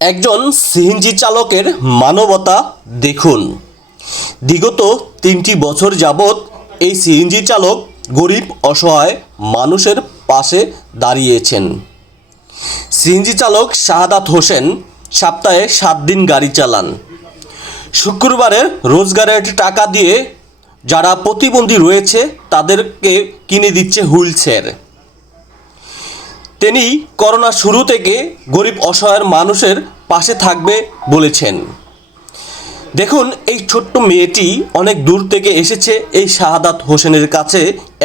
একজন সিএনজি চালকের মানবতা দেখুন। বিগত তিনটি বছর যাবৎ এই সিএনজি চালক গরিব, অসহায় মানুষের পাশে দাঁড়িয়েছেন। সিএনজি চালক শাহাদাত হোসেন সপ্তাহে সাত দিন গাড়ি চালান। শুক্রবারের রোজগারের টাকা দিয়ে যারা প্রতিবন্ধী রয়েছে, তাদেরকে কিনে দিচ্ছে হুইল চেয়ার। তিনি করোনা শুরু থেকে গরিব অসহায় মানুষের পাশে থাকবে বলেছেন। দেখুন, এই ছোট্ট মেয়েটি অনেক দূর থেকে এসেছে এই শাহাদাত হোসেনের কাছে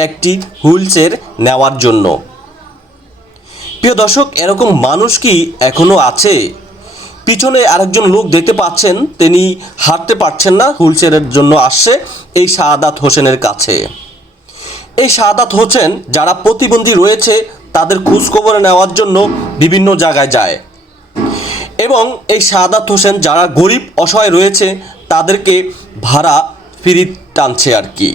একটি হুইল নেওয়ার জন্য। প্রিয় দর্শক, এরকম মানুষ কি এখনও আছে? পিছনে আরেকজন লোক দেখতে পাচ্ছেন, তিনি হাঁটতে পারছেন না হুইল জন্য আসছে এই শাহাদাত হোসেনের কাছে। এই শাহাদাত হোসেন, যারা প্রতিবন্ধী রয়েছে তাদের খোঁজখবর নেওয়ার জন্য বিভিন্ন জায়গায় যায়। এবং এই শাহাদাত হোসেন যারা গরিব, অসহায় রয়েছে, তাদেরকে ভাড়া ফিরি টানছে আর কি।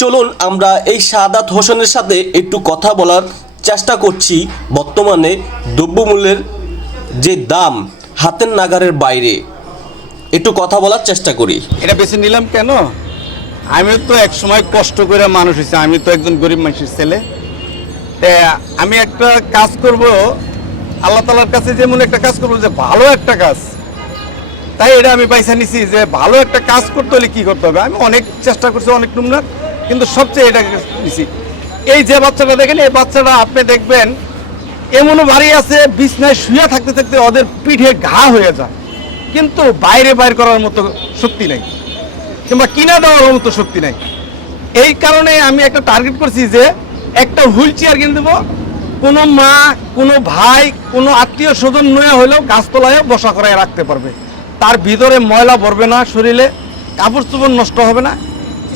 চলুন আমরা এই শাহাদাত হোসেনের সাথে একটু কথা বলার চেষ্টা করছি বর্তমানে দ্রব্যমূল্যের যে দাম হাতের নাগারের বাইরে। একটু কথা বলার চেষ্টা করি। এটা বেছে নিলাম কেন? আমি তো এক সময় কষ্ট করে মানুষ হয়েছে আমি তো একজন গরিব মানুষের ছেলে। আমি একটা কাজ করব, আল্লাহ তালার কাছে যেমন একটা কাজ করব, যে ভালো একটা কাজ। তাই এটা আমি পয়সা নিছি, যে ভালো একটা কাজ করতে হলে কি করতে হবে? আমি অনেক চেষ্টা করছি, অনেক টুমনার, কিন্তু সবচেয়ে এটা নিছি। এই যে বাচ্চাটা দেখেন, এই বাচ্চাটা আপনি দেখবেন, এমনও বাড়ি আছে, বিছনায় শুয়ে থাকতে থাকতে ওদের পিঠে ঘা হয়ে যায়। কিন্তু বাইরে বাইর করার মতো শক্তি নেই, কিংবা কিনা দেওয়ার মতো শক্তি নাই। এই কারণে আমি একটা টার্গেট করছি যে একটা হুইল চেয়ার কিনে দেবো। কোনো মা, কোনো ভাই, কোনো আত্মীয় স্বজন নয়া হলেও গাছতলায় বসা করায় রাখতে পারবে। তার ভিতরে ময়লা ভরবে না শরীরে কাপড় চোপড় নষ্ট হবে না।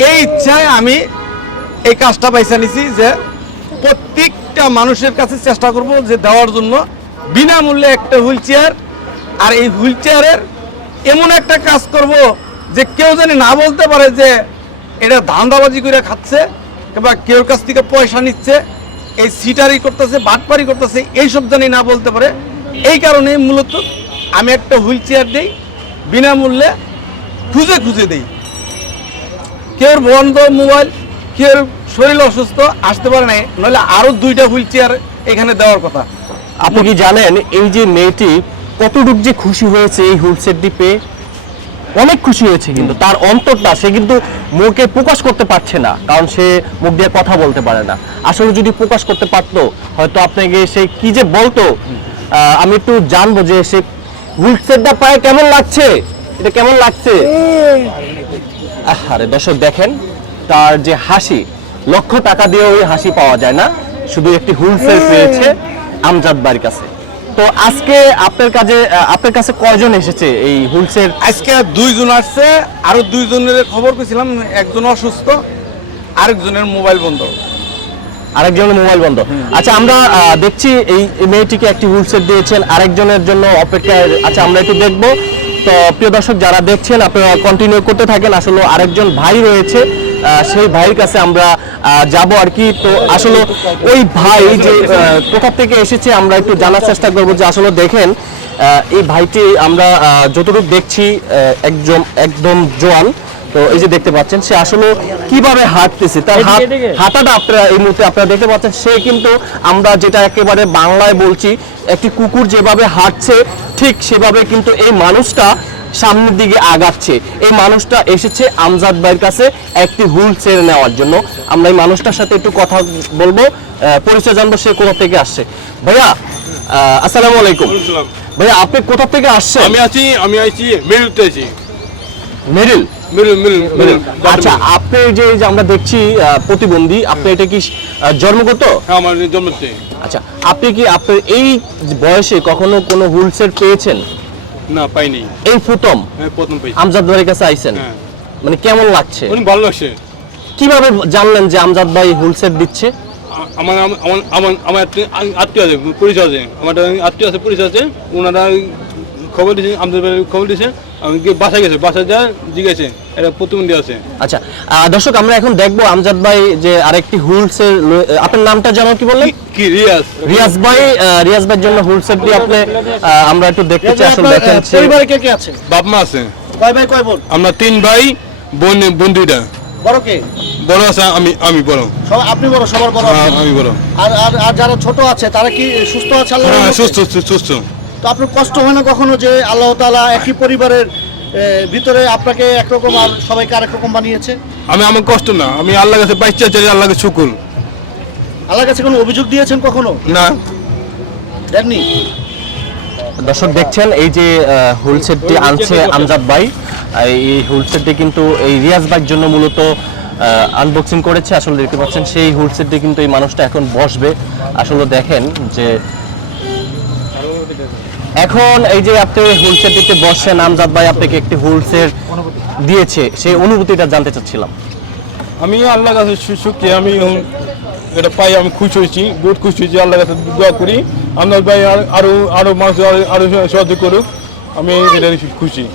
এই ইচ্ছায় আমি এই কাজটা পাইসা নিছি যে প্রত্যেকটা মানুষের কাছে চেষ্টা করব যে দেওয়ার জন্য বিনামূল্যে একটা হুইল চেয়ার। আর এই হুইল চেয়ারের এমন একটা কাজ করব যে কেউ জানি না বলতে পারে যে এটা ধান্দাবাজি করে খাচ্ছে। কিংবা কেউর কাছ থেকে পয়সা নিচ্ছে, এই সিটারি করতেছে, বাটপারি করতেছে, এইসব জানি না বলতে পারে। এই কারণে মূলত আমি একটা হুইল চেয়ার দিই, বিনামূল্যে খুঁজে খুঁজে দিই। কেউর বন্ধ মোবাইল, কেউর শরীর অসুস্থ, আসতে পারে নাই নাহলে আরও দুইটা হুইল চেয়ার এখানে দেওয়ার কথা। আপনি কি জানেন, এই যে মেয়েটি কতটুক যে খুশি হয়েছে এই হুইল সেটটি পেয়ে? অনেক খুশি হয়েছে কিন্তু তার অন্তরটা সে কিন্তু মুখে প্রকাশ করতে পারছে না, কারণ সে মুখ দিয়ে কথা বলতে পারে না। আসলে যদি প্রকাশ করতে পারতো, হয়তো আপনাকে সে কি যে বলতো আমি একটু জানব যে সে পায়ে কেমন লাগছে? এটা কেমন লাগছে? আরে দর্শক দেখেন, তার যে হাসি, লক্ষ টাকা দিয়ে ওই হাসি পাওয়া যায় না, শুধু একটি হুইলসেল পেয়েছে আমজাদ বাড়ির কাছে। তো আজকে আপনার কাছে আপনার কাছে কয়জন এসেছে এই হুলসের? আজকে দুইজন আসছে আরও দুইজনের খবর পেয়েছিলাম একজন অসুস্থ আরেকজনের মোবাইল বন্ধ। আরেকজনের মোবাইল বন্ধ। আচ্ছা আমরা দেখছি এই মেয়েটিকে একটি হুলসেট দিয়েছেন আরেকজনের জন্য অপেক্ষায় আচ্ছা আমরা একটু দেখব। তো প্রিয় দর্শক যারা দেখছেন আপনারা কন্টিনিউ করতে থাকেন। আসলে আরেকজন ভাই রয়েছে সেই ভাইয়ের কাছে আমরা যাব আর কি। তো আসলে ওই ভাই যে কোথা থেকে এসেছে আমরা একটু জানার চেষ্টা করব যে আসলে দেখেন এই ভাইটি আমরা যতটুকু দেখছি একজন একদম জোয়ান। তো এই যে দেখতে পাচ্ছেন সে আসলে কীভাবে হাঁটতেছে তার হাত হাঁটাটা আপনারা এই মুহূর্তে আপনারা দেখতে পাচ্ছেন সে কিন্তু আমরা যেটা একেবারে বাংলায় বলছি একটি কুকুর যেভাবে হাঁটছে ঠিক সেভাবে কিন্তু এই মানুষটা সামনের দিকে আগাচ্ছে। এই মানুষটা এসেছে আমজাদ ভাইয়ের কাছে একটি হুল চেয়ার নেওয়ার জন্য। আমরা এই মানুষটার সাথে একটু কথা বলব। পরিচয় জানব সে কোথা থেকে আসছে। ভাইয়া আসসালামু আলাইকুম। ভাইয়া আপনি কোথা থেকে আসছেন? আমি আছি আমি আছি মেরুতে আছি। মেরিল? মেরু মেরু মেরু আচ্ছা আপনি যে যে আমরা দেখছি প্রতিবন্ধী আপনি এটা কি জন্মগত? হ্যাঁ আমার জন্মতে আচ্ছা আপনি কি আপনার এই বয়সে কখনো কোনো হুইলসেট পেয়েছেন? না পাইনি। এই প্রথম হ্যাঁ প্রথম পাইছি। আমজাদ ভাইয়ের কাছে আইছেন? হ্যাঁ। মানে কেমন লাগছে? অনেক ভালো লাগছে। কীভাবে জানলেন যে আমজাদ ভাই হুইলসেট দিচ্ছে? আমার আমার আমার আত্মীয় আছে পরিচয় আছে। আমার আত্মীয় আছে পরিচয় আছে। ওনারা খবর দিয়েছে আমাদের বাড়ি খবর দিয়েছে বাসায় গেছে বাসায় যা জিজ্ঞেসে এটা প্রতিবন্ধী আছে। আচ্ছা দর্শক আমরা এখন দেখব আমজাদ ভাই যে আরেকটি হুলসের আপনার নামটা যেমন কি বললেন? কি- রিয়াজ। রিয়াজ ভাই রিয়াজ ভাইয়ের জন্য আপনি আমরা একটু দেখতে চাই আসলে দেখেন পরিবারে কে কে আছে? বাপ মা আছে। কয় ভাই কয় বোন? আমরা তিন ভাই বোন বোন দুইটা বড় কে? বড় আছে আমি আমি বড়। সব আপনি বড় সবার বড় আমি বড়। আর আর যারা ছোট আছে তারা কি সুস্থ আছে আল্লাহ হ্যাঁ সুস্থ সুস্থ- সুস্থ। তো আপনার কষ্ট হয় না কখনো যে আল্লাহ তালা একই পরিবারের ভিতরে আপনাকে একরকম আর সবাইকে আরেক রকম বানিয়েছে? আমি আমার কষ্ট না আমি আল্লাহ কাছে বাচ্চা চাই আল্লাহ কাছে শুকুর। আল্লাহর কাছে কোনো অভিযোগ দিয়েছেন কখনো? না। দেননি দর্শক দেখছেন এই যে হুলসেটটি আনছে আমজাদ ভাই। এই হুলসেটটি কিন্তু এই রিয়াজ ভাইয়ের জন্য মূলত আনবক্সিং করেছে। আসলে দেখতে পাচ্ছেন সেই হুলসেটটি কিন্তু এই মানুষটা এখন বসবে। আসলে দেখেন যে এখন এই যে আপনি হুলসেটটিতে বসছেন আমজাদ ভাই আপনাকে একটি হুলসেট দিয়েছে সেই অনুভূতিটা জানতে চাচ্ছিলাম। আমি আল্লাহ কাছে সুখী আমি এটা পাই আমি খুশি হয়েছি বহুত খুশি হয়েছি আল্লাহ কাছে দোয়া করি। আপনার ভাই আর- আরও মানুষ আরো- সাহায্য করুক আমি এটা খুশি।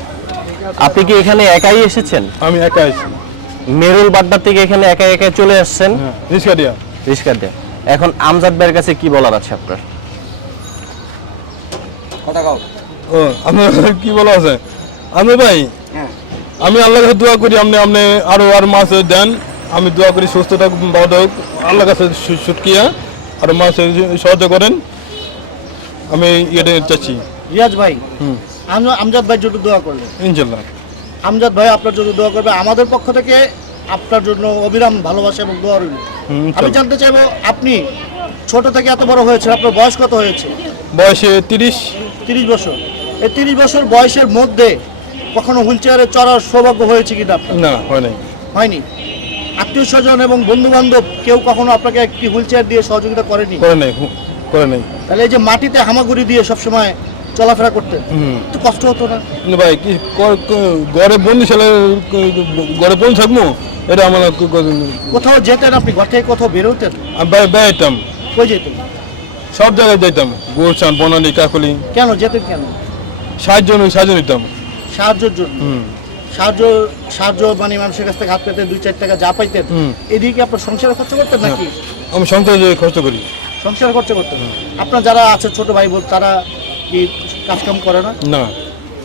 আপনি কি এখানে একাই এসেছেন? আমি একা আছি। মেরুল বাড্ডা থেকে এখানে একা একা চলে আসছেন? হ্যাঁ রিক্সা দিয়া। রিস্কার দিয়ে। এখন আমজাদ ভাইয়ের কাছে কি বলার আছে আপনার? ও আপনার কি বলা আছে? আমি ভাই আমি আল্লাহ কাছে দোয়া করি আপনি আপনি আরও আর মাছ দেন। আমি দোয়া করি সুস্থ থাকুক ভালো থাকুক। আল্লাহ কাছে সু- শুটকিয়া আর মাছ সাহায্য করেন। আমি এটা চাচ্ছি। রিয়াজ ভাই আমজাদ ভাই জন্য দোয়া করলেন ইনশাল্লাহ। আমজাদ ভাই আপনার জন্য দোয়া করবে। আমাদের পক্ষ থেকে আপনার জন্য অবিরাম ভালোবাসা এবং দোয়া রইল। আমি জানতে চাইব আপনি ছোট থেকে এত বড় হয়েছে আপনার বয়স কত হয়েছে? বয়সে তিরিশ। তিরিশ বছর। এই তিরিশ বছর বয়সের মধ্যে কখনো হুইল চেয়ারে চড়ার সৌভাগ্য হয়েছে আপনার? না হয় নাই। হয়নি? আত্মীয় স্বজন এবং বন্ধু বান্ধব কেউ কখনো আপনাকে একটি হুইল চেয়ার দিয়ে সহযোগিতা করেনি? করে নাই করে নাই। তাহলে এই যে মাটিতে হামাগুড়ি দিয়ে সবসময় চলাফেরা করতে। তো কষ্ট হতো না? ভাই কি ক- বন্ধু ছেলে ঘরে বন্ধু থাকব? এটা আমার ক- ক- কোথাও যেতেন আপনি? ঘর থেকে কোথাও বেরোতেন আমি বে- বেড়াইতাম কই যেতেন সব জায়গায় যাইতাম। গোলসান বনানি কাকলি। কেন যেতেন কেন? সাহায্য নই সাহায্য নিতাম। সাহায্যের জন্য? হুম। সাহায্য সাহায্য মানে মানুষের কাছ থেকে হাত পেতে দুই চার টাকা যা পাইতেন। এদিকে আপনার সংসারে খরচ করতেন নাকি? আমি সংসারে খরচ করি। সংসার খরচ করতেন? আপনার যারা আছে ছোট ভাই বোন তারা কি কাজকাম করে না? না।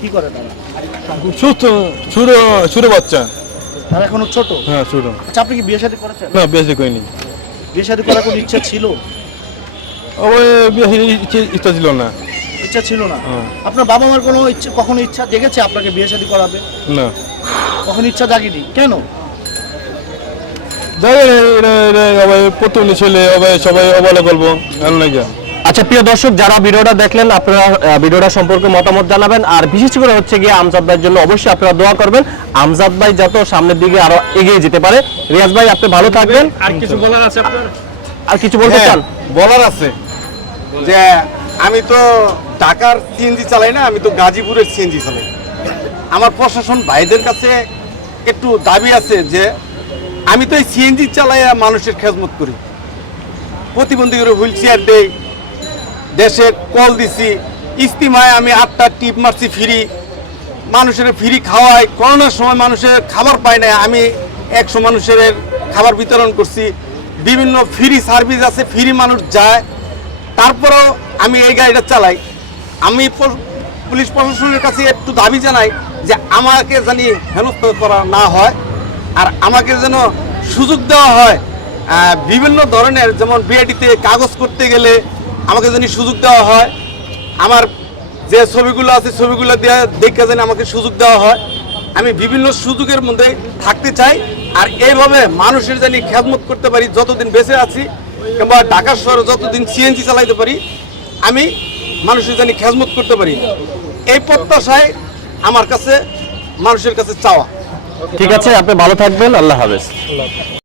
কি করে তারা? সুস্থ ছোটো ছোটো বাচ্চা। তারা এখনও ছোট? হ্যাঁ ছোটো আচ্ছা আপনি কি বিয়ে শাদী করেছেন? না বেশি করিনি। বিয়ে শাদী করার কোনো ইচ্ছা ছিল? ইচ্ছে- ইচ্ছা ছিল না। ইচ্ছা ছিল না। আপনার বাবা মার কোনো ইচ্ছা কখনো ইচ্ছা জেগেছে আপনাকে বিয়ে শাদী করাবে না। কখনো ইচ্ছা জাগেনি? কেন? আচ্ছা প্রিয় দর্শক যারা ভিডিওটা দেখলেন আপনারা ভিডিওটা সম্পর্কে মতামত জানাবেন আর বিশেষ করে হচ্ছে গিয়ে আমজাদ ভাইয়ের জন্য অবশ্যই আপনারা দোয়া করবেন। আমজাদ ভাই যত সামনের দিকে আরও এগিয়ে যেতে পারে। রিয়াজ ভাই আপনি ভালো থাকবেন। আর কিছু বলার আছে আপনার? আর কিছু বলতে হ্যাঁ, চান? বলার আছে যে আমি তো ঢাকার সিএনজি চালাই না, আমি তো গাজীপুরের সিএনজি চালাই। আমার প্রশাসন ভাইদের কাছে একটু দাবি আছে যে আমি তো এই সিএনজি চালাইয়া মানুষের খেজমত করি। প্রতিবন্ধী করে হুইল চেয়ার দেই, দেশে কল দিছি, ইস্তিমায় আমি আটটা টিপ মারছি ফ্রি, মানুষের ফ্রি খাওয়াই, করোনার সময় মানুষের খাবার পায় না আমি একশো মানুষের খাবার বিতরণ করছি। বিভিন্ন ফ্রি সার্ভিস আছে ফ্রি মানুষ যায়। তারপরেও আমি এই গাড়িটা চালাই। আমি পুলিশ প্রশাসনের কাছে একটু দাবি জানাই যে আমাকে জানি হেনস্থ করা না হয় আর আমাকে যেন সুযোগ দেওয়া হয় বিভিন্ন ধরনের যেমন বিআইটিতে কাগজ করতে গেলে আমাকে যেন সুযোগ দেওয়া হয়। আমার যে ছবিগুলো আছে, ছবিগুলো দেওয়া দেখে যেন আমাকে সুযোগ দেওয়া হয়। আমি বিভিন্ন সুযোগের মধ্যে থাকতে চাই আর এইভাবে মানুষের জানি খেদমত করতে পারি, যতদিন বেঁচে আছি কিংবা ঢাকা শহরে যতদিন সিএনজি চালাইতে পারি, আমি মানুষের জানি খেদমত করতে পারি। এই প্রত্যাশায় আমার কাছে, মানুষের কাছে চাওয়া। ঠিক আছে, আপনি ভালো থাকবেন, আল্লাহ হাফেজ।